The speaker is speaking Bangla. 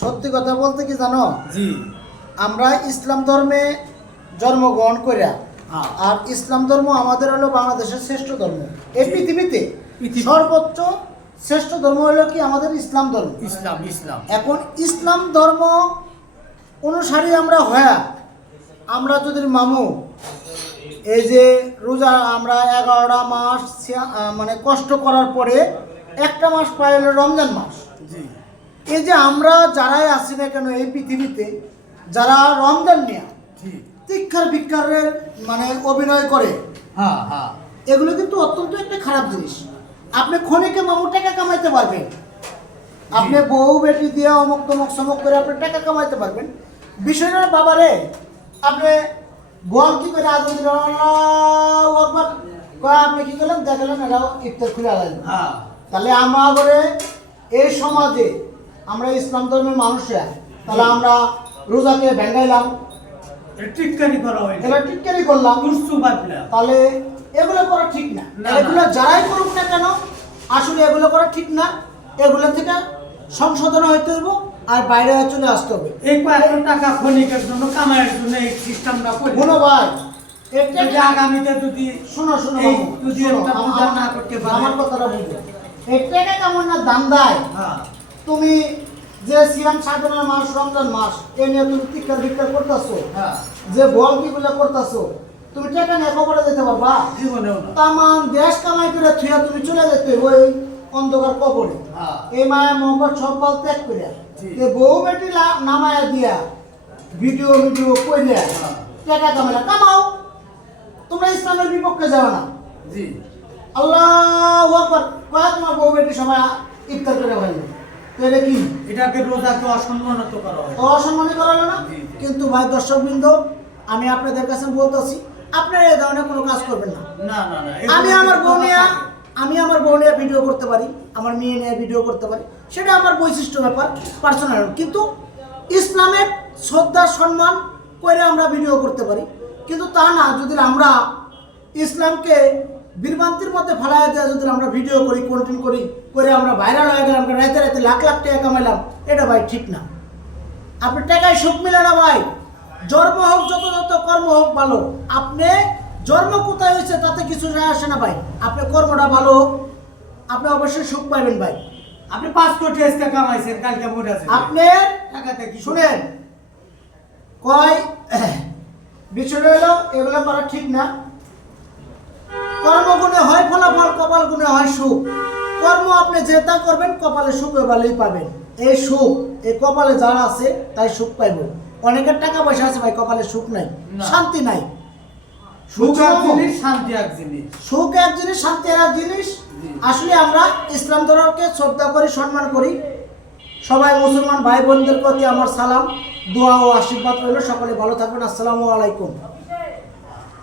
সত্যি কথা বলতে কি জানো, জি আমরা ইসলাম ধর্মে জন্মগ্রহণ করি আর ইসলাম ধর্ম আমাদের হলো বাংলাদেশের শ্রেষ্ঠ ধর্ম। এই পৃথিবীতে সর্বোচ্চ শ্রেষ্ঠ ধর্ম হলো কি আমাদের ইসলাম ধর্ম। ইসলাম ইসলাম এখন ইসলাম ধর্ম অনুসারী আমরা হয়া আমরা যদি মামু এই যে রোজা আমরা 11টা মাস মানে কষ্ট করার পরে একটা মাস পাই হলো রমজান মাস। জি এই যে আমরা যারাই আছি না কেন এই পৃথিবীতে যারা রমজান নিয়ে তীক্ষার ভিক্ষারের মানে অভিনয় করে, হ্যাঁ হ্যাঁ এগুলো কিন্তু অত্যন্ত একটা খারাপ জিনিস। আপনি ক্ষণিকে মামু টাকা কামাইতে পারবেন, আপনি বউ বেটি দিয়ে অমুক তমুক সমক করে আপনি টাকা কামাইতে পারবেন। বিষয়টা বাবারে আপনি গোয়াল কি করে আদর দিলেন, আল্লাহু আকবার কয় আপনি কি করলেন দেখালেন এরাও ইফতার খুলে আলাইলেন। হ্যাঁ তাহলে আমাদের এই সমাজে আমরা ইসলাম ধর্মের মানুষরা তাহলে আমরা রোজাকে ভেঙ্গাইলাম, টিটকারি করা হয় এবার টিটকারি করলাম, দুষ্টু বাপলা তাহলে এগুলো করা ঠিক না। না, এগুলো না। যারাই করুক না কেন আসলে এগুলো করা ঠিক না। এগুলো থেকে সংশোধন হইতে হইব আর বাইরে চলে আসতে হবে। এই কয়েকশো টাকা ক্ষণিকের জন্য কামাইয়ের জন্য এই সিস্টেমটা করি শোনো ভাই, যদি আগামীতে যদি শোনো শোনো এই বাবু, যদি শোনো, একটা পূজা না করতে পারে। আমার কথাটা বুঝো। এই টাকা কেমন না দাম দেয়, হ্যাঁ তুমি যে সিয়াম সাধনার মাস রমজান মাস এ নিয়ে তুমি টিক্কার ভিক্ষার করতেছো, হ্যাঁ যে বল কিগুলো করতেছো, তুমি টাকা নিয়ে কবরে যেতে পারবা? জীবনেও না তামান দেশ কামাই করে থুয়া তুমি চলে যেতে ওই অন্ধকার কবরে। হ্যাঁ এই মায়া মোহাম্মদ সব বল ত্যাগ করে জি। যে বউ বেটি নামায়া দিয়া ভিডিও ভিডিও কইলে হ্যাঁ। টাকা কামাইলা কামাও, তোমরা ইসলামের বিপক্ষে যাও না। জি আল্লাহু আকবার কয় তোমার বউ বেটি সবাই ইফতার করে হইলো, তো এটা কি এটাকে রোজাকে অসম্মানিত করা হয় অসম্মানী করালো না? জি, জি। কিন্তু ভাই দর্শকবৃন্দ, আমি আপনাদের কাছে বলতেছি আপনারা এই ধরনের কোনো কাজ করবেন না। না না না আমি আমার বউ নিয়ে ভিডিও করতে পারি, আমার মেয়ে নিয়ে ভিডিও করতে পারি, সেটা আমার বৈশিষ্ট্য ব্যাপার, পার্সোনাল। কিন্তু ইসলামের শ্রদ্ধা সম্মান করে আমরা ভিডিও করতে পারি, কিন্তু তা না যদি আমরা ইসলামকে বিভ্রান্তির মধ্যে ফেলায় দেওয়া যদি আমরা ভিডিও করি কন্টেন্ট করি করে আমরা ভাইরাল হয়ে গেলাম, আমরা রাতে রাতে লাখ লাখ টাকা কামাইলাম, এটা ভাই ঠিক না। আপনি টাকায় সুখ মিলে না ভাই, জন্ম হোক যত যত কর্ম হোক ভালো, আপনি জন্ম কোথায় হয়েছে তাতে কিছু যায় আসে না ভাই, আপনি কর্মটা ভালো হোক আপনি অবশ্যই সুখ পাইবেন ভাই। আপনি 5 কোটি আজকে কামাইছেন কালকে মরে আছেন আপনি টাকাতে কি শুনেন কয় বিষয় হলো এগুলো করা ঠিক না। কর্মগুণে হয় ফলাফল, কপাল গুণে হয় সুখ। কর্ম আপনি যেটা করবেন কপালে সুখ ভালোই পাবেন। এই সুখ এই কপালে যারা আছে তাই সুখ পাইব। অনেকের টাকা পয়সা আছে ভাই কপালে সুখ নাই, না। শান্তি নাই। সুখ এক জিনিস শান্তি এক জিনিস সুখ এক জিনিস, শান্তি এক জিনিস। জি। আসলে আমরা ইসলাম ধর্মকে শ্রদ্ধা করি, সম্মান করি। সবাই মুসলমান ভাই বোনদের প্রতি আমার সালাম, দোয়া ও আশীর্বাদ রইল। সকলে ভালো থাকবেন। আসসালামু আলাইকুম।